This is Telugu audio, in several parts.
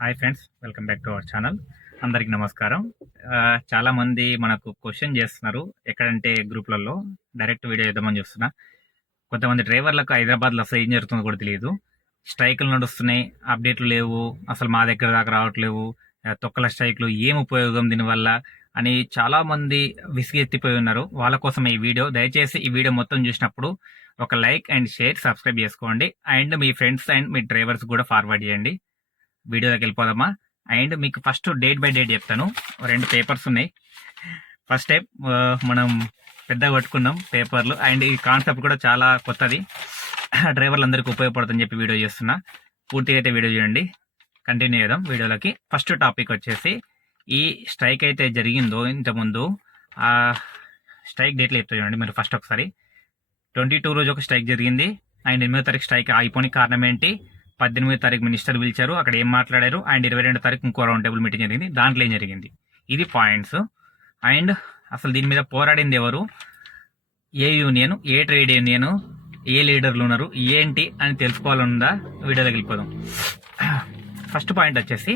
Hi friends, welcome back to our channel. అందరికి నమస్కారం. చాలా మంది మనకు క్వశ్చన్ చేస్తున్నారు ఎక్కడంటే గ్రూప్లలో డైరెక్ట్ వీడియో చేద్దామని చూస్తున్నా. కొంతమంది డ్రైవర్లకు హైదరాబాద్లో అసలు ఏం జరుగుతుందో కూడా తెలియదు. స్ట్రైకులు నడుస్తున్నాయి, అప్డేట్లు లేవు, అసలు మా దగ్గర దాకా రావట్లేవు, తొక్కల స్ట్రైక్లు ఏం ఉపయోగం దీనివల్ల అని చాలా మంది విసిగెత్తిపోయి ఉన్నారు. వాళ్ళ కోసం ఈ వీడియో. దయచేసి ఈ వీడియో మొత్తం చూసినప్పుడు ఒక లైక్ అండ్ షేర్, సబ్స్క్రైబ్ చేసుకోండి. And me friends and me drivers కూడా ఫార్వర్డ్ చేయండి. వీడియోలోకి వెళ్ళిపోదామా? అండ్ మీకు ఫస్ట్ డేట్ బై డేట్ చెప్తాను. 2 పేపర్స్ ఉన్నాయి. ఫస్ట్ టైం మనం పెద్దగా పట్టుకున్నాం పేపర్లు. అండ్ ఈ కాన్సెప్ట్ కూడా చాలా కొత్తది, డ్రైవర్లందరికీ ఉపయోగపడుతుందని చెప్పి వీడియో చేస్తున్నా. పూర్తిగా అయితే వీడియో చూడండి. కంటిన్యూ చేద్దాం వీడియోలోకి. ఫస్ట్ టాపిక్ వచ్చేసి ఈ స్ట్రైక్ అయితే జరిగిందో ఇంతకుముందు ఆ స్ట్రైక్ డేట్లు చెప్తా చూడండి మీరు. ఫస్ట్ ఒకసారి 22 రోజు ఒక స్ట్రైక్ జరిగింది. అండ్ 8వ తారీఖు స్ట్రైక్ ఆగిపోని కారణం ఏంటి? 18వ తారీఖు మినిస్టర్ పిలిచారు, అక్కడ ఏం మాట్లాడారు. అండ్ 22వ తారీఖు ఇంకో రౌండ్ టేబుల్ మీటింగ్ జరిగింది, దాంట్లో ఏం జరిగింది, ఇది పాయింట్స్. అండ్ అసలు దీని మీద పోరాడింది ఎవరు, A union, A trade union, ఏ లీడర్లు ఉన్నారు, ఏంటి అని తెలుసుకోవాలనుందా? వీడియోలోకి వెళ్ళిపోదాం. ఫస్ట్ పాయింట్ వచ్చేసి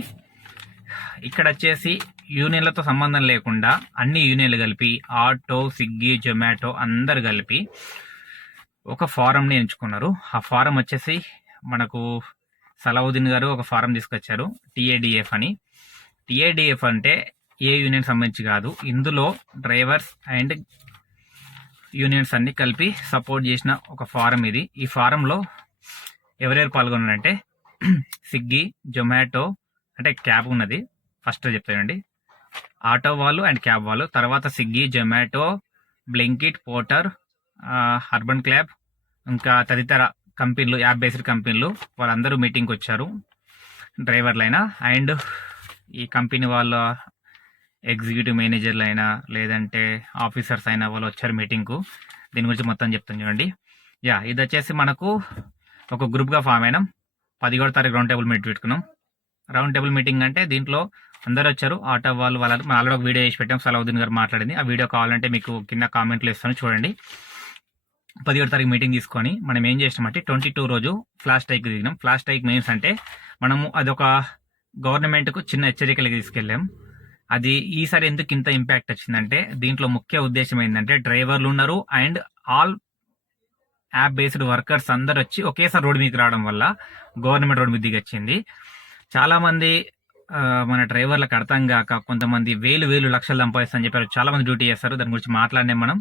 ఇక్కడ వచ్చేసి యూనియన్లతో సంబంధం లేకుండా అన్ని యూనియన్లు కలిపి ఆటో, స్విగ్గీ, జొమాటో అందరు కలిపి ఒక ఫారంని ఎంచుకున్నారు. ఆ ఫారం వచ్చేసి మనకు సలావుద్దీన్ గారు ఒక ఫారం తీసుకొచ్చారు, టీఏడిఎఫ్ అని. టీఏడిఎఫ్ అంటే ఏ యూనియన్ సంబంధించి కాదు, ఇందులో డ్రైవర్స్ అండ్ యూనియన్స్ అన్ని కలిపి సపోర్ట్ చేసిన ఒక ఫారం ఇది. ఈ ఫారంలో ఎవరెవరు పాల్గొన్నారంటే స్విగ్గీ, జొమాటో అంటే క్యాబ్ ఉన్నది, ఫస్ట్ చెప్తానండి. ఆటో వాళ్ళు అండ్ క్యాబ్ వాళ్ళు, తర్వాత Swiggy, Zomato, Blinkit, Porter, urban club, ఇంకా తదితర కంపెనీలు, యాప్ బేస్డ్ కంపెనీలు, వాళ్ళందరూ మీటింగ్కి వచ్చారు. డ్రైవర్లైనా అండ్ ఈ కంపెనీ వాళ్ళ ఎగ్జిక్యూటివ్ మేనేజర్లు అయినా లేదంటే ఆఫీసర్స్ అయినా వాళ్ళు వచ్చారు మీటింగ్కు. దీని గురించి మొత్తం చెప్తాను చూడండి. ఇది వచ్చేసి మనకు ఒక గ్రూప్గా ఫామ్ అయినాం. 11వ తారీఖు రౌండ్ టేబుల్ మీట్ పెట్టుకున్నాం. రౌండ్ టేబుల్ మీటింగ్ అంటే దీంట్లో అందరూ వచ్చారు. ఆటో వాళ్ళు ఆల్రెడీ ఒక వీడియో చేసి పెట్టాం, సలావుద్దీన్ గారు మాట్లాడింది. ఆ వీడియో కావాలంటే మీకు కింద కామెంట్లు ఇస్తాను, చూడండి. 17వ తారీఖు మీటింగ్ తీసుకొని మనం ఏం చేసినామంటే 22 రోజు ఫ్లాష్ స్ట్రైక్ దిగినాం. ఫ్లాష్ స్ట్రైక్ మెయిన్స్ అంటే మనము అదొక గవర్నమెంట్కు చిన్న హెచ్చరికలకి తీసుకెళ్ళాం. అది ఈసారి ఎందుకు ఇంత ఇంపాక్ట్ వచ్చిందంటే దీంట్లో ముఖ్య ఉద్దేశం ఏంటంటే డ్రైవర్లు ఉన్నారు and all app based workers అందరు వచ్చి ఒకేసారి రోడ్డు మీదకి రావడం వల్ల గవర్నమెంట్ రోడ్డు మీద దిగొచ్చింది. చాలామంది మన డ్రైవర్లకు అర్థం కాక కొంతమంది వేలు లక్షలు సంపాదిస్తారని చెప్పారు, చాలా మంది డ్యూటీ చేస్తారు. దాని గురించి మాట్లాడినాం మనం,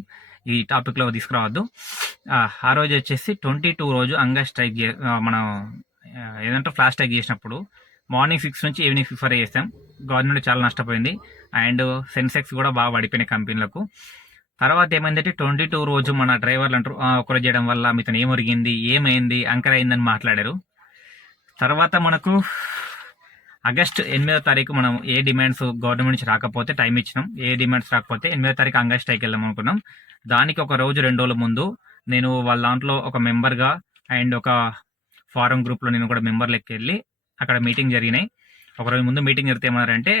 ఈ టాపిక్లో తీసుకురావద్దు. ఆ రోజు వచ్చేసి 22 రోజు అంగా స్ట్రైక్ మనం ఏదంటే ఫ్లాష్ స్ట్రైక్ చేసినప్పుడు మార్నింగ్ 6 నుంచి ఈవినింగ్ 6 వరకు చేస్తాం. గవర్నమెంట్ చాలా నష్టపోయింది అండ్ సెన్సెక్స్ కూడా బాగా పడిపోయినాయి కంపెనీలకు. తర్వాత ఏమైందంటే 22 రోజు మన డ్రైవర్లు అంటారు ఒకరోజు చేయడం వల్ల మీతో ఏమొరిగింది, ఏమైంది, అంకర్ అయిందని మాట్లాడారు. తర్వాత మనకు ఆగస్ట్ 8వ తారీఖు మనం ఏ డిమాండ్స్ గవర్నమెంట్ నుంచి రాకపోతే టైం ఇచ్చినాం. ఏ డిమాండ్స్ రాకపోతే 8వ తారీఖు అంగా స్ట్రైక్ వెళ్దాం అనుకున్నాం. దానికి ఒక రోజు 2 రోజుల ముందు నేను వాళ్ళ దాంట్లో ఒక మెంబర్గా అండ్ ఒక ఫారం గ్రూప్లో నేను కూడా మెంబర్ లెక్క వెళ్ళి అక్కడ మీటింగ్ జరిగినాయి. ఒక రోజు ముందు మీటింగ్ జరిగితే ఏమన్నారంటే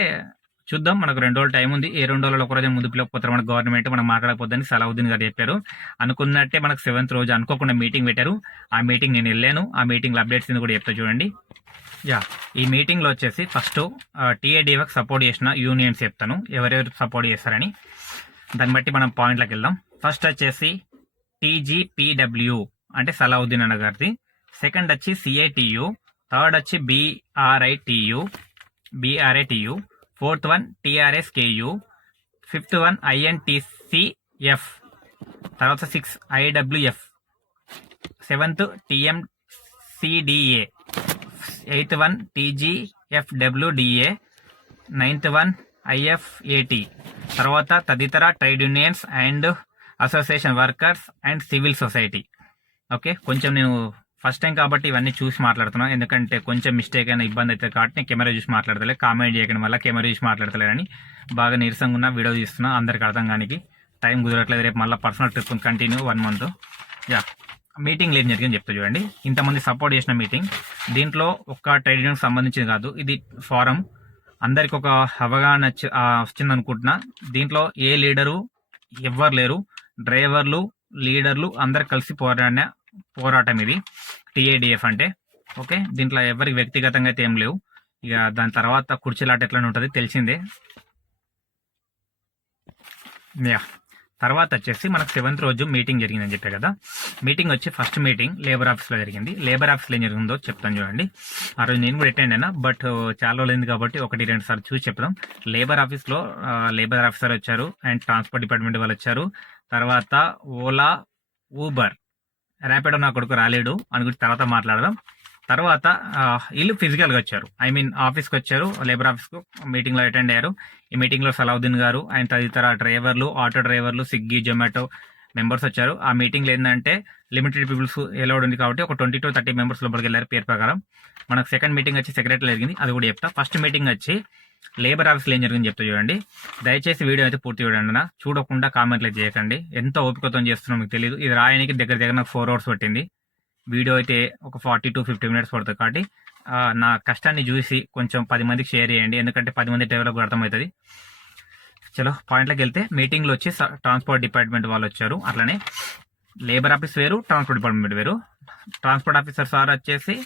చూద్దాం, మనకు 2 రోజులు టైం ఉంది, ఏ 2 రోజులు ఒక రోజు ముందు పిలవకపోతారు మన గవర్నమెంట్, మనం మాట్లాడకపోద్దని సలావుద్దీన్ గారు చెప్పారు. అనుకున్నట్టే మనకు 7th రోజు అనుకోకుండా మీటింగ్ పెట్టారు. ఆ మీటింగ్ నేను వెళ్ళాను. ఆ మీటింగ్లో అప్డేట్స్ కూడా చెప్తా చూడండి. ఈ మీటింగ్లో వచ్చేసి ఫస్ట్ టీఏడిఎఫ్కి సపోర్ట్ చేసిన యూనియన్స్ చెప్తాను, ఎవరెవరు సపోర్ట్ చేస్తారని. దాన్ని బట్టి మనం పాయింట్లకు వెళ్దాం. ఫస్ట్ వచ్చేసి టీజీపీడబ్ల్యూ అంటే సలావుద్దీన్ అన్న గారిది. సెకండ్ వచ్చి సిఐటియు. థర్డ్ వచ్చి BRITU. Fourth one TRSKU. Fifth one INTCF. తర్వాత 6 IWF. 7th TMCDA. 8th one TGFWDA. 9th one IFAT. తర్వాత తదితర trade unions and association workers and civil society. Okay, కొంచెం నేను ఫస్ట్ టైం కాబట్టి ఇవన్నీ చూసి మాట్లాడుతున్నాను, ఎందుకంటే కొంచెం మిస్టేక్ అయినా ఇబ్బంది అవుతుంది కాబట్టి నేను కెమెరా చూసి మాట్లాడతలే. కామెంట్ చేయడం వల్ల కెమెరా చూసి మాట్లాడతలేదని బాగా నీరసంగా ఉన్న వీడియో తీస్తున్నా, అందరికి అర్థం కానీ టైం కుదరట్లేదు. రేపు మళ్ళీ personal trip continue 1 month. Meeting ఏం జరిగింది చెప్తా చూడండి. ఇంతమంది సపోర్ట్ చేసిన మీటింగ్, దీంట్లో ఒక్క ట్రేడ్ యూనియన్కి సంబంధించింది కాదు, ఇది ఫారం. అందరికి ఒక అవగాహన వచ్చింది అనుకుంటున్నా. దీంట్లో ఏ లీడరు ఎవ్వరు లేరు, డ్రైవర్లు, లీడర్లు అందరు కలిసి పోరాటం ఇది టీఏడిఎఫ్ అంటే. ఓకే, దీంట్లో ఎవరికి వ్యక్తిగతంగా అయితే ఏం లేవు. ఇక దాని తర్వాత కుర్చీలాట ఎట్లా ఉంటుంది తెలిసిందే. యా తర్వాత వచ్చేసి మనకు 7th రోజు మీటింగ్ జరిగిందని చెప్పే కదా. మీటింగ్ వచ్చి ఫస్ట్ మీటింగ్ లేబర్ ఆఫీస్లో జరిగింది. లేబర్ ఆఫీస్లో ఏం జరిగిందో చెప్తాను చూడండి. ఆ రోజు నేను కూడా అటెండ్ అయినా, బట్ చాలా రోజులైంది కాబట్టి 1-2 సార్లు చూసి చెప్తాం. లేబర్ ఆఫీస్లో లేబర్ ఆఫీసర్ వచ్చారు అండ్ ట్రాన్స్పోర్ట్ డిపార్ట్మెంట్ వాళ్ళు వచ్చారు. తర్వాత ఓలా, ఊబర్, ర్యాపిడో నా కొడుకు రాలేడు అని గురించి తర్వాత మాట్లాడదాం. తర్వాత వీళ్ళు ఫిజికల్గా వచ్చారు, ఐ మీన్ ఆఫీస్కి వచ్చారు, లేబర్ ఆఫీస్కు మీటింగ్లో అటెండ్ అయ్యారు. ఈ మీటింగ్లో సలావుద్దీన్ గారు అండ్ తదితర డ్రైవర్లు, ఆటో డ్రైవర్లు, స్విగ్గీ, జొమాటో మెంబర్స్ వచ్చారు. ఆ మీటింగ్లో ఏంటంటే లిమిటెడ్ పీపుల్స్ ఎలౌడ్ ఉంది కాబట్టి ఒక 20 to 30 మెంబర్స్ లోపలికి వెళ్ళారు పేరు ప్రకారం. మనకు సెకండ్ మీటింగ్ వచ్చి సెక్రటరీ జరిగింది, అది కూడా చెప్తా. ఫస్ట్ మీటింగ్ వచ్చి లేబర్ ఆఫీస్లో ఏం జరిగింది చెప్తా చూడండి. దయచేసి వీడియో అయితే పూర్తి చూడండి నా, చూడకుండా కామెంట్లు చేయకండి. ఎంత ఓపికతో చేస్తున్నాం మీకు తెలియదు. ఇది రాయడానికి దగ్గర నాకు 4 hours పట్టింది. వీడియో అయితే ఒక 40 to 50 minutes పడుతుంది కాబట్టి నా కష్టాన్ని చూసి కొంచెం 10 మందికి షేర్ చేయండి, ఎందుకంటే 10 మంది డ్రైవర్లకు అర్థమవుతుంది. చలో పాయింట్లోకి వెళ్తే, మీటింగ్లో వచ్చి ట్రాన్స్పోర్ట్ డిపార్ట్మెంట్ వాళ్ళు వచ్చారు. అట్లనే లేబర్ ఆఫీస్ వేరు, ట్రాన్స్పోర్ట్ డిపార్ట్మెంట్ వేరు. ట్రాన్స్పోర్ట్ ఆఫీసర్ సార్ వచ్చేసి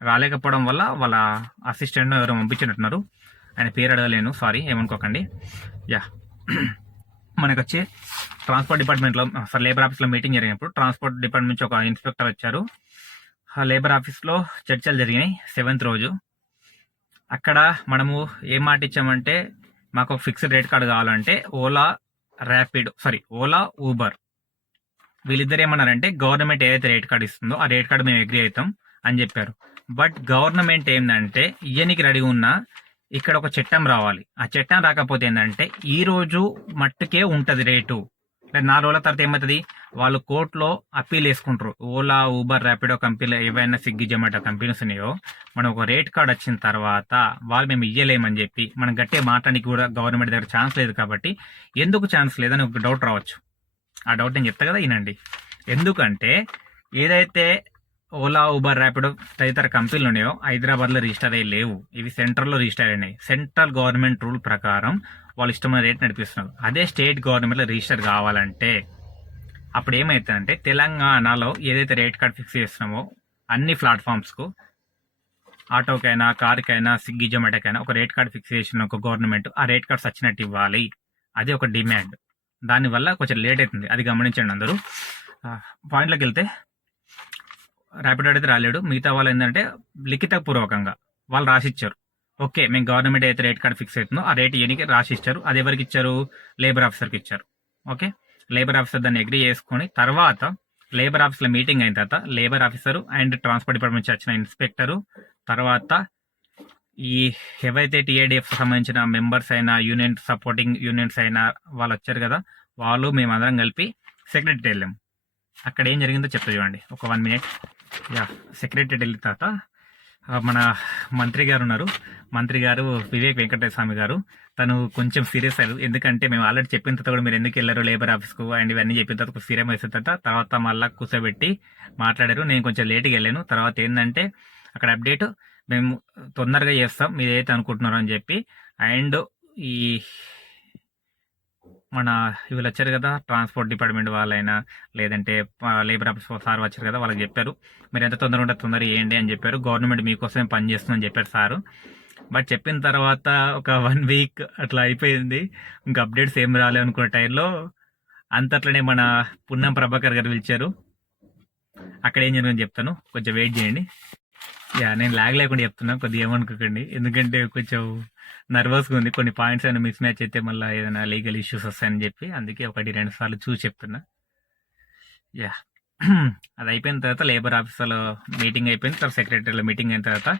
రాలేకపోవడం వల్ల వాళ్ళ అసిస్టెంట్ ఎవరో పంపించినట్టున్నారు. ఆయన పేరు అడగలేను, సారీ ఏమనుకోకండి. యా మనకు వచ్చి ట్రాన్స్పోర్ట్ డిపార్ట్మెంట్లో లేబర్ ఆఫీస్లో మీటింగ్ జరిగినప్పుడు ట్రాన్స్పోర్ట్ డిపార్ట్మెంట్ నుంచి ఒక ఇన్స్పెక్టర్ వచ్చారు. లేబర్ ఆఫీస్లో చర్చలు జరిగినాయి 7th రోజు. అక్కడ మనము ఏం మాట ఇచ్చామంటే, మాకు ఒక ఫిక్స్డ్ రేట్ కార్డు కావాలంటే ఓలా ఊబర్ వీళ్ళిద్దరు ఏమన్నారంటే, గవర్నమెంట్ ఏదైతే రేట్ కార్డు ఇస్తుందో ఆ రేట్ కార్డు మేము అగ్రీ అవుతాం అని చెప్పారు. బట్ గవర్నమెంట్ ఏంటంటే ఇయ్యనికి రెడీ ఉన్నా ఇక్కడ ఒక చట్టం రావాలి. ఆ చట్టం రాకపోతే ఏంటంటే ఈ రోజు మట్టుకే ఉంటుంది రేటు. 4 రోజుల తర్వాత ఏమవుతుంది, వాళ్ళు కోర్టులో అప్పీల్ వేసుకుంటారు. ఓలా, ఊబర్, ర్యాపిడో కంపెనీలు ఏవైనా స్విగ్గీ, జొమాటో కంపెనీస్ ఉన్నాయో మనం ఒక రేట్ కార్డ్ వచ్చిన తర్వాత వాళ్ళు మేము ఇయ్యలేమని చెప్పి మనం గట్టిగా మాట్లాడానికి కూడా గవర్నమెంట్ దగ్గర ఛాన్స్ లేదు. కాబట్టి ఎందుకు ఛాన్స్ లేదని ఒక డౌట్ రావచ్చు. ఆ డౌట్ నేను చెప్తా కదా, వినండి. ఎందుకంటే ఏదైతే ఓలా, ఊబర్, ర్యాపిడో తదితర కంపెనీలు ఉన్నాయో హైదరాబాద్లో రిజిస్టర్ అయ్యి లేవు. ఇవి సెంట్రల్లో రిజిస్టర్ అయినాయి. సెంట్రల్ గవర్నమెంట్ రూల్ ప్రకారం వాళ్ళు ఇష్టమైన రేట్ నడిపిస్తున్నారు. అదే స్టేట్ గవర్నమెంట్లో రిజిస్టర్ కావాలంటే అప్పుడు ఏమవుతుందంటే, తెలంగాణలో ఏదైతే రేట్ కార్డ్ ఫిక్స్ చేస్తున్నామో అన్ని ప్లాట్ఫామ్స్కు, ఆటోకైనా, కార్కైనా, స్విగ్గీ, జొమాటోకైనా ఒక రేట్ కార్డ్ ఫిక్స్ చేసిన ఒక గవర్నమెంట్ ఆ రేట్ కార్డ్స్ వచ్చినట్టు ఇవ్వాలి. అది ఒక డిమాండ్. దానివల్ల కొంచెం లేట్ అవుతుంది, అది గమనించండి అందరూ. పాయింట్లోకి వెళ్తే, ర్యాపిడో అయితే రాలేడు. మిగతా వాళ్ళు ఏంటంటే లిఖితపూర్వకంగా వాళ్ళు రాసిచ్చారు, ఓకే మేము గవర్నమెంట్ అయితే రేట్ కార్డ్ ఫిక్స్ అవుతుందో ఆ రేట్ ఇయనికి రాసి ఇచ్చారు. అది ఎవరికి ఇచ్చారు, లేబర్ ఆఫీసర్కి ఇచ్చారు. ఓకే, లేబర్ ఆఫీసర్ దాన్ని అగ్రీ చేసుకొని తర్వాత లేబర్ ఆఫీస్లో మీటింగ్ అయిన తర్వాత labour officer and transport department నుంచి వచ్చిన ఇన్స్పెక్టరు, తర్వాత ఈ ఎవరైతే టీఐడిఎఫ్ సంబంధించిన మెంబర్స్ అయినా, యూనియన్ సపోర్టింగ్ యూనియన్స్ అయినా వాళ్ళు వచ్చారు కదా, వాళ్ళు మేమందరం కలిపి సెక్రటరీ వెళ్ళాం. అక్కడ ఏం జరిగిందో చెప్తా చూడండి ఒక 1 minute. యా సెక్రటరీ వెళ్ళిన తర్వాత మన మంత్రి గారు ఉన్నారు, మంత్రి గారు వివేక్ వెంకటేశ్వర స్వామి గారు. తను కొంచెం సీరియస్ అయ్యారు, ఎందుకంటే మేము ఆల్రెడీ చెప్పిన తర్వాత కూడా మీరు ఎందుకు వెళ్ళారు లేబర్ ఆఫీస్కు అండ్ ఇవన్నీ చెప్పిన తర్వాత సీరియస్ అయిన తర్వాత మళ్ళీ కూర్చోబెట్టి మాట్లాడారు. నేను కొంచెం లేట్గా వెళ్ళాను. తర్వాత ఏంటంటే అక్కడ అప్డేట్ మేము తొందరగా చేస్తాం మీరు ఏదైతే అనుకుంటున్నారో అని చెప్పి. అండ్ ఈ మన వీళ్ళు వచ్చారు కదా, ట్రాన్స్పోర్ట్ డిపార్ట్మెంట్ వాళ్ళైనా లేదంటే లేబర్ ఆఫీస్ సార్ వచ్చారు కదా, వాళ్ళకి చెప్పారు మీరు ఎంత తొందరగా ఉంటే తొందరగా వేయండి అని చెప్పారు. గవర్నమెంట్ మీకోసమే పనిచేస్తుందని చెప్పారు సారు. బట్ చెప్పిన తర్వాత ఒక 1 week అట్లా అయిపోయింది, ఇంకా అప్డేట్స్ ఏం రాలే అనుకున్న టైంలో అంతట్లోనే మన పున్నం ప్రభాకర్ గారు పిలిచారు. అక్కడ ఏం జరిగిందని చెప్తాను, కొంచెం వెయిట్ చేయండి. యా నేను లాగ్ లేకుండా చెప్తున్నా, కొద్దిగా ఏమనుకోకండి, ఎందుకంటే కొంచెం నర్వస్గా ఉంది. కొన్ని పాయింట్స్ అయినా మిస్ మ్యాచ్ అయితే మళ్ళీ ఏదైనా లీగల్ ఇష్యూస్ వస్తాయని చెప్పి అందుకే 1-2 సార్లు చూసి చెప్తున్నా. యా అది అయిపోయిన తర్వాత లేబర్ ఆఫీసర్లో మీటింగ్ అయిపోయిన తర్వాత సెక్రటరీలో మీటింగ్ అయిన తర్వాత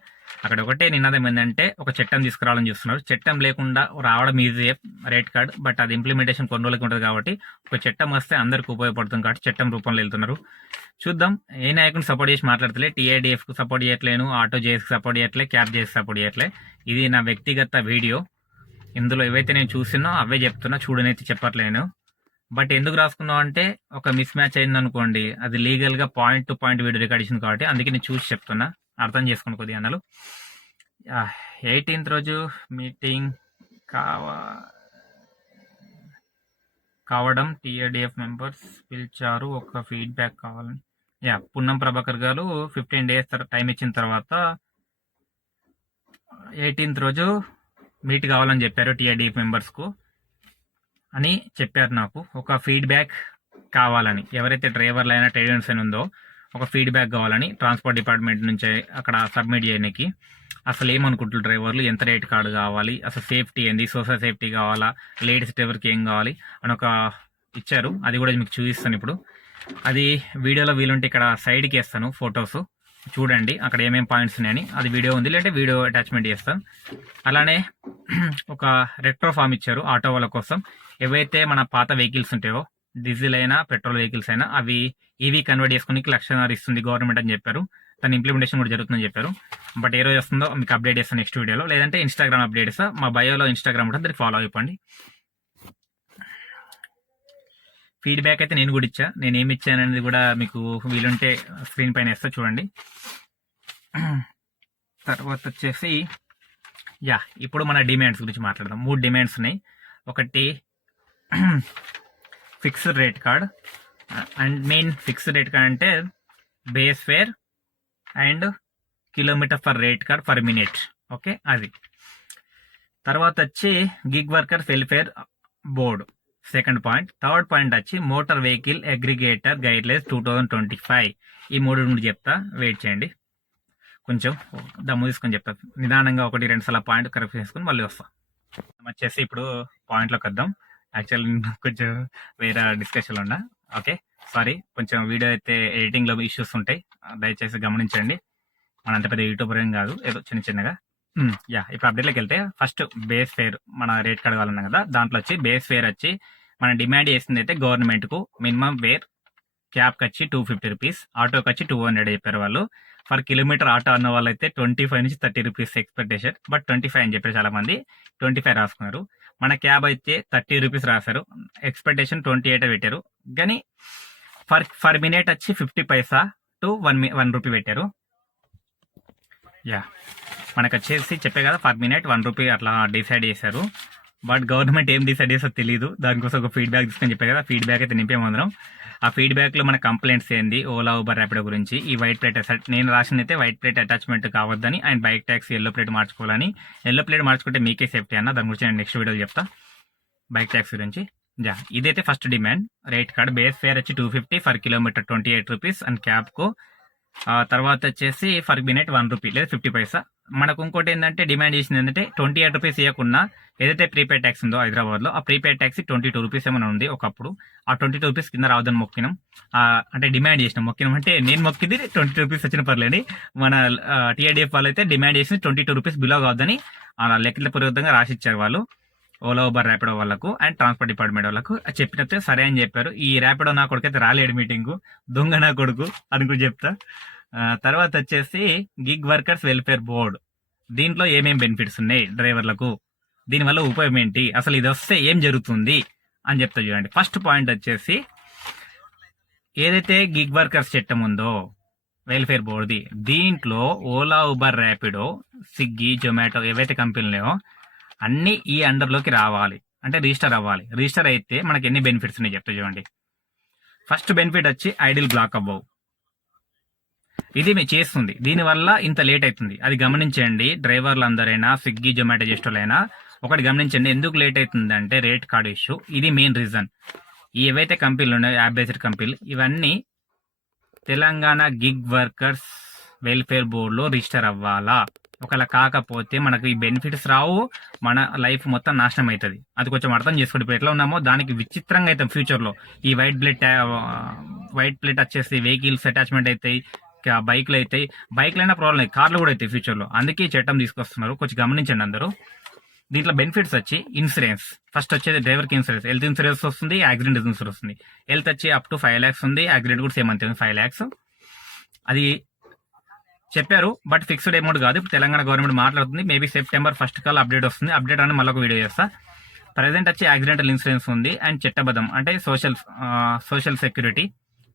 అక్కడ ఒకటే నినాదం ఏంటంటే ఒక చట్టం తీసుకురావాలని చూస్తున్నారు. చట్టం లేకుండా రావడం ఈజీ రేట్ కార్డ్, బట్ అది ఇంప్లిమెంటేషన్ కొన్ని రోజులకి ఉంటుంది కాబట్టి ఒక చట్టం వస్తే అందరికి ఉపయోగపడుతుంది కాబట్టి చట్టం రూపంలో వెళ్తున్నారు. చూద్దాం. ఏ నాయకుని సపోర్ట్ చేసి మాట్లాడతలే, టీఐడిఎఫ్కు సపోర్ట్ చేయట్లేను, ఆటో జేఎస్కి సపోర్ట్ చేయట్లే, క్యాబ్ జేఎస్కి సపోర్ట్ చేయట్లే. ఇది నా వ్యక్తిగత వీడియో. ఇందులో ఏవైతే నేను చూసినా అవే చెప్తున్నా, చూడనైతే చెప్పట్లేను. బట్ ఎందుకు రాసుకున్నాం అంటే ఒక మిస్ మ్యాచ్ అయింది అనుకోండి, అది లీగల్గా point to point video record ఇచ్చింది కాబట్టి అందుకే నేను చూసి చెప్తున్నా, అర్థం చేసుకోండి కొద్దిగా అన్నలు. 18th రోజు మీటింగ్ కావడం టీఐడిఎఫ్ మెంబర్స్ పిలిచారు, ఒక ఫీడ్బ్యాక్ కావాలని. పున్నం ప్రభాకర్ గారు 15 days టైం ఇచ్చిన తర్వాత 18th రోజు మీట్ కావాలని చెప్పారు టీఆర్డీ మెంబర్స్కు అని చెప్పారు. నాకు ఒక ఫీడ్బ్యాక్ కావాలని, ఎవరైతే డ్రైవర్లు అయినా ట్రేడ్ అని ఉందో ఒక ఫీడ్బ్యాక్ కావాలని ట్రాన్స్పోర్ట్ డిపార్ట్మెంట్ నుంచి అక్కడ సబ్మిట్ చేయడానికి. అసలు ఏమనుకుంటారు డ్రైవర్లు, ఎంత రేట్ కార్డు కావాలి, అసలు సేఫ్టీ ఏంది, సోషల్ సేఫ్టీ కావాలా, లేడీస్ డ్రైవర్కి ఏం కావాలి అని ఒక ఇచ్చారు. అది కూడా మీకు చూపిస్తాను ఇప్పుడు. అది వీడియోలో వీలుంటే ఇక్కడ సైడ్కి వేస్తాను ఫొటోస్, చూడండి అక్కడ ఏమేమి పాయింట్స్ ఉన్నాయని. అది వీడియో ఉంది, లేదంటే వీడియో అటాచ్మెంట్ చేస్తాను. అలానే ఒక రెట్రో ఫామ్ ఇచ్చారు ఆటో వాళ్ళ కోసం. ఏవైతే మన పాత వెహికల్స్ ఉంటాయో, డీజిల్ అయినా పెట్రోల్ వెహికల్స్ అయినా, అవి ఈవీ కన్వర్ట్ చేసుకుని 1,00,000 ఇస్తుంది గవర్నమెంట్ అని చెప్పారు. దాని ఇంప్లిమెంటేషన్ కూడా జరుగుతుందని చెప్పారు. బట్ ఏ రోజు వస్తుందో మీకు అప్డేట్ చేస్తాను నెక్స్ట్ వీడియోలో, లేదంటే ఇన్స్టాగ్రామ్ అప్డేట్ ఇస్తా. మా బయోలో ఇన్స్టాగ్రామ్ ఉంటుంది, దానికి ఫాలో అయిపోండి. ఫీడ్బ్యాక్ అయితే నేను కూడా ఇచ్చా. నేను ఏమి ఇచ్చాననేది కూడా మీకు వీలుంటే స్క్రీన్ పైన వేస్తా, చూడండి. తర్వాత వచ్చేసి ఇప్పుడు మన డిమాండ్స్ గురించి మాట్లాడదాం. 3 డిమాండ్స్ ఉన్నాయి. ఒకటి fixed rate card, and main fixed rate card అంటే base fare and kilometre for rate card per minute. Okay, అది. తర్వాత వచ్చి gig worker welfare board, second point. Third point వచ్చి motor vehicle aggregator guidelines 2025. ఈ 3 నుండి చెప్తా, వెయిట్ చేయండి. కొంచెం దమ్ము తీసుకొని చెప్తా నిదానంగా, 1-2 సార్లు పాయింట్ కరెక్ట్ చేసుకుని మళ్ళీ వస్తా. వచ్చేసి ఇప్పుడు పాయింట్లోకి వద్దాం. యాక్చువల్లీ కొంచెం వేరే డిస్కషన్లో ఉన్నా. ఓకే, సారీ, కొంచెం వీడియో అయితే ఎడిటింగ్లో ఇష్యూస్ ఉంటాయి, దయచేసి గమనించండి. మన అంత పెద్ద యూట్యూబర్ ఏం కాదు, ఏదో చిన్నగా. ఇప్పుడు అప్డేట్లోకి వెళ్తే ఫస్ట్ బేస్ ఫేర్, మన రేట్ కార్డ్ కావాలన్నాం కదా, దాంట్లో వచ్చి బేస్ ఫేర్ వచ్చి మనం డిమాండ్ చేసింది అయితే గవర్నమెంట్కు మినిమం వేర్ క్యాబ్కి వచ్చి 250 రూపీస్, ఆటోకి వచ్చి 200 చెప్పారు వాళ్ళు. ఫర్ కిలోమీటర్ ఆటో అన్న వాళ్ళు అయితే 25 నుంచి 30 రూపీస్ ఎక్స్పెక్టేషన్, బట్ 25 అని చెప్పారు చాలా మంది, 25 రాసుకున్నారు. మన క్యాబ్ అయితే 30 రూపీస్ రాశారు, ఎక్స్పెక్టేషన్ 28 పెట్టారు. కానీ ఫర్ మినిట్ వచ్చి 50 పైసా టు 1 రూపీ పెట్టారు. మనకు వచ్చేసి చెప్పే కదా, ఫర్ మినిట్ 1 రూపీ అట్లా డిసైడ్ చేశారు. బట్ గవర్నమెంట్ ఏం డిసైడ్ చేస్తారో తెలియదు. దానికోసం ఒక ఫీడ్బ్యాక్ తీసుకొని చెప్పే కదా, ఫీడ్బ్యాక్ అయితే నింపేమందరం. ఆ ఫీడ్బ్యాక్లో మన కంప్లైంట్స్ ఏంది, ఓలా ఊబర్ ర్యాపిడో గురించి. ఈ వైట్ ప్లేట్ నేను రాసింది అయితే వైట్ ప్లేట్ అటాచ్మెంట్ కావద్దని, and bike taxi yellow plate మార్చుకోవాలని. ఎల్లో ప్లేట్ మార్చుకుంటే మీకే సేఫ్టీ అన్న, దాని గురించి నేను నెక్స్ట్ వీడియోలో చెప్తా బైక్ ట్యాక్సీ గురించి. ఇదైతే first demand. Rate card base fair వచ్చి 250, ఫర్ కిలోమీటర్ 28 రూపీస్ అండ్ క్యాబ్కు. తర్వాత వచ్చేసి ఫర్ మినిట్ 1 రూపీ లేదా 50 పైసా. మనకు ఇంకోటి ఏంటంటే డిమాండ్ చేసింది ఏంటంటే 28 రూపీస్ ఇవ్వకుండా ఏదైతే ప్రీపేడ్ ట్యాక్స్ ఉందో హైదరాబాద్లో, ఆ ప్రీపేడ్ ట్యాక్సీ 22 రూపీస్ ఏమైనా ఉంది ఒకప్పుడు. ఆ 22 రూపీస్ కింద రావద్దని మొక్కినాం, అంటే డిమాండ్ చేసినాం. మొక్కినాం అంటే నేను మొక్కింది 22 రూపీస్ వచ్చిన పర్లేండి. మన టీఆర్డీఎఫ్ వాళ్ళు అయితే డిమాండ్ చేసింది 22 రూపీస్ బిలో కావద్దని లెక్కల పూర్వకంగా రాసిచ్చారు వాళ్ళు, ఓలా ఊబర్ ర్యాపిడో వాళ్ళకు అండ్ ట్రాన్స్పోర్ట్ డిపార్ట్మెంట్ వాళ్ళకు. చెప్పినట్టే సరే అని చెప్పారు. ఈ ర్యాపిడో నా కొడుకు అయితే రాలేడు మీటింగు, దొంగ నా కొడుకు అని కూడా చెప్తా. తర్వాత వచ్చేసి గిగ్ వర్కర్స్ వెల్ఫేర్ బోర్డ్. దీంట్లో ఏమేమి బెనిఫిట్స్ ఉన్నాయి డ్రైవర్లకు, దీనివల్ల ఉపయోగం ఏంటి, అసలు ఇది వస్తే ఏం జరుగుతుంది అని చెప్తా చూడండి. ఫస్ట్ పాయింట్ వచ్చేసి ఏదైతే గిగ్ వర్కర్స్ చట్టం ఉందో వెల్ఫేర్ బోర్డుది, దీంట్లో ఓలా ఊబర్ ర్యాపిడో స్విగ్గీ జొమాటో ఏవైతే కంపెనీలో అన్ని ఈ అండర్లోకి రావాలి, అంటే రిజిస్టర్ అవ్వాలి. రిజిస్టర్ అయితే మనకి ఎన్ని బెనిఫిట్స్ ఉన్నాయి చెప్తా చూడండి. ఫస్ట్ బెనిఫిట్ వచ్చి ఐడిల్ బ్లాక్ అవ్వవు, ఇది మేము చేస్తుంది. దీనివల్ల ఇంత లేట్ అవుతుంది, అది గమనించండి. డ్రైవర్లు అందరైనా స్విగ్గీ జొమాటో చేసేటోళ్ళైనా ఒకటి గమనించండి, ఎందుకు లేట్ అవుతుంది అంటే రేట్ కార్డ్ ఇష్యూ. ఇది మెయిన్ రీజన్. ఏవైతే కంపెనీలు ఉన్నాయో యాప్ బేస్డ్ కంపెనీలు, ఇవన్నీ తెలంగాణ గిగ్ వర్కర్స్ వెల్ఫేర్ బోర్డులో రిజిస్టర్ అవ్వాలా. ఒకవేళ కాకపోతే మనకు ఈ బెనిఫిట్స్ రావు, మన లైఫ్ మొత్తం నాశనం అవుతుంది. అది కొంచెం అర్థం చేసుకోండి. ఇప్పుడు ఎట్లా ఉన్నామో దానికి విచిత్రంగా అవుతాం ఫ్యూచర్లో. ఈ వైట్ ప్లేట్ వచ్చేసి వెహికల్స్ అటాచ్మెంట్ అవుతాయి, బైక్లు అవుతాయి, బైక్లు అయినా ప్రాబ్లం లేదు, కార్లు కూడా అవుతాయి ఫ్యూచర్లో. అందుకే ఈ చట్టం తీసుకొస్తున్నారు, కొంచెం గమనించండి అందరూ. దీంట్లో బెనిఫిట్స్ వచ్చి ఇన్సూరెన్స్. ఫస్ట్ వచ్చేది డ్రైవర్కి ఇన్సూరెన్స్, హెల్త్ ఇన్సూరెన్స్ వస్తుంది, యాక్సిడెంట్ ఇన్సూరెన్స్ వస్తుంది. హెల్త్ వచ్చి అప్ టు 5 lakhs ఉంది, యాక్సిడెంట్ కూడా సేమ్ అంతే 5 lakhs. అది చెప్పారు, బట్ ఫిక్స్డ్ అమౌంట్ కాదు. ఇప్పుడు తెలంగాణ గవర్నమెంట్ మాట్లాడుతుంది, మేబీ September 1st కల్లా అప్డేట్ వస్తుంది. అప్డేట్ అని మళ్ళీ ఒక వీడియో చేస్తా. ప్రజెంట్ వచ్చి యాక్సిడెంటల్ ఇన్సూరెన్స్ ఉంది అండ్ చట్టబద్ధం అంటే సోషల్ సెక్యూరిటీ.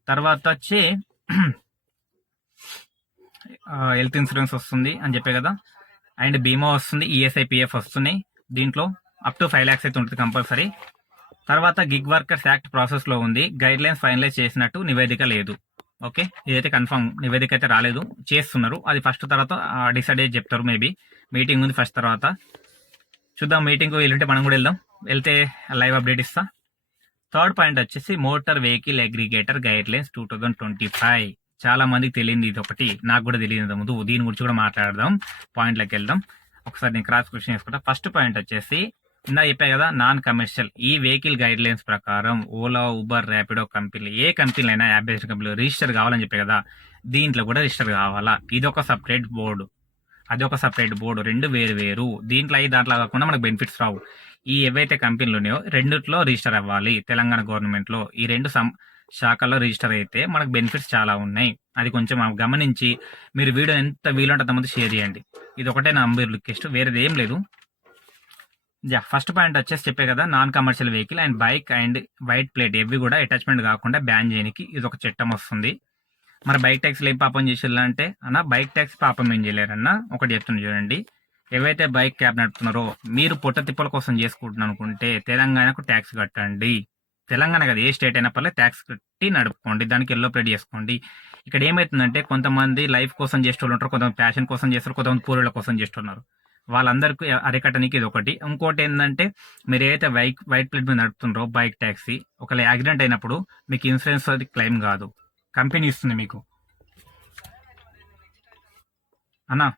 తర్వాత వచ్చి హెల్త్ ఇన్సూరెన్స్ వస్తుంది అని చెప్పే కదా, అండ్ బీమా వస్తుంది, ఈఎస్ఐ పిఎఫ్ వస్తున్నాయి. దీంట్లో అప్ టు 5 lakhs అయితే ఉంటుంది కంపల్సరీ. తర్వాత గిగ్ వర్కర్స్ యాక్ట్ ప్రాసెస్లో ఉంది, గైడ్ లైన్స్ ఫైనలైజ్ చేసినట్టు నివేదిక లేదు. ఓకే, ఇదైతే కన్ఫర్మ్, నివేదిక అయితే రాలేదు, చేస్తున్నారు. అది ఫస్ట్ తర్వాత డిసైడ్ అయ్యి చెప్తారు మేబీ. మీటింగ్ ఉంది ఫస్ట్. తర్వాత చూద్దాం, మీటింగ్ వెళ్ళుంటే మనం కూడా వెళ్తే లైవ్ అప్డేట్ ఇస్తా. థర్డ్ పాయింట్ వచ్చేసి motor vehicle aggregator guidelines 2025. చాలా మందికి తెలియదు ఇది ఒకటి, నాకు కూడా తెలియదు ముందు. దీని గురించి కూడా మాట్లాడదాం, పాయింట్లోకి వెళ్దాం. ఒకసారి నేను క్రాస్ క్వశ్చన్ చేసుకుంటా. ఫస్ట్ పాయింట్ వచ్చేసి ఇందా చెప్పా కదా, నాన్ కమర్షియల్. ఈ వెహికల్ గైడ్ లైన్స్ ప్రకారం ఓలా, ఊబర్, ర్యాపిడో కంపెనీలు, ఏ కంపెనీలు అయినా, యాప్ బేస్డ్ కంపెనీలు రిజిస్టర్ కావాలని చెప్పే కదా, దీంట్లో కూడా రిజిస్టర్ కావాలా. ఇది ఒక సపరేట్ బోర్డు, అది ఒక సపరేట్ బోర్డు, రెండు వేరు. దీంట్లో దాంట్లో కాకుండా మనకు బెనిఫిట్స్ రావు. ఈ ఏవైతే కంపెనీలు ఉన్నాయో రెండిట్లో రిజిస్టర్ అవ్వాలి. తెలంగాణ గవర్నమెంట్లో ఈ రెండు శాఖల్లో రిజిస్టర్ అయితే మనకు బెనిఫిట్స్ చాలా ఉన్నాయి. అది కొంచెం గమనించి మీరు వీడియో ఎంత వీలుంటే అంతమంది షేర్ చేయండి. ఇది ఒకటే నా అంబీర్ రిక్వెస్ట్, వేరేది ఏం లేదు. ఫస్ట్ పాయింట్ వచ్చేసి చెప్పే కదా, non commercial vehicle and bike and white plate ఇవి కూడా అటాచ్మెంట్ కాకుండా బ్యాన్ చేయడానికి ఇది ఒక చట్టం వస్తుంది. మరి బైక్ ట్యాక్సీలు ఏం పాపం చేసేయాలంటే అన్న, బైక్ ట్యాక్సీ పాపం ఏం చేయలేరన్న. ఒకటి చెప్తున్నా చూడండి, ఏవైతే బైక్ క్యాబ్ నడుపుతున్నారో మీరు పొట్ట తిప్పల కోసం చేసుకుంటున్నారు అనుకుంటే తెలంగాణకు ట్యాక్స్ కట్టండి. తెలంగాణ కదా, ఏ స్టేట్ అయినా పర్లేదు ట్యాక్స్ కట్టి నడుపుకోండి, దానికి ఎల్లో ప్లేట్ చేసుకోండి. ఇక్కడ ఏమవుతుందంటే కొంతమంది లైఫ్ కోసం చేసేవాళ్ళు ఉంటారు, కొంతమంది ప్యాషన్ కోసం చేస్తారు, కొంతమంది పూర్వీల కోసం చేస్తున్నారు. వాళ్ళందరికీ అరికట్టడానికి ఇది ఒకటి. ఇంకోటి ఏంటంటే, మీరు ఏదైతే వైట్ ప్లేట్ మీద నడుపుతున్నారో బైక్ ట్యాక్సీ, ఒకవేళ యాక్సిడెంట్ అయినప్పుడు మీకు ఇన్సూరెన్స్ అది క్లెయిమ్ కాదు, కంపెనీ ఇస్తుంది మీకు. అన్నా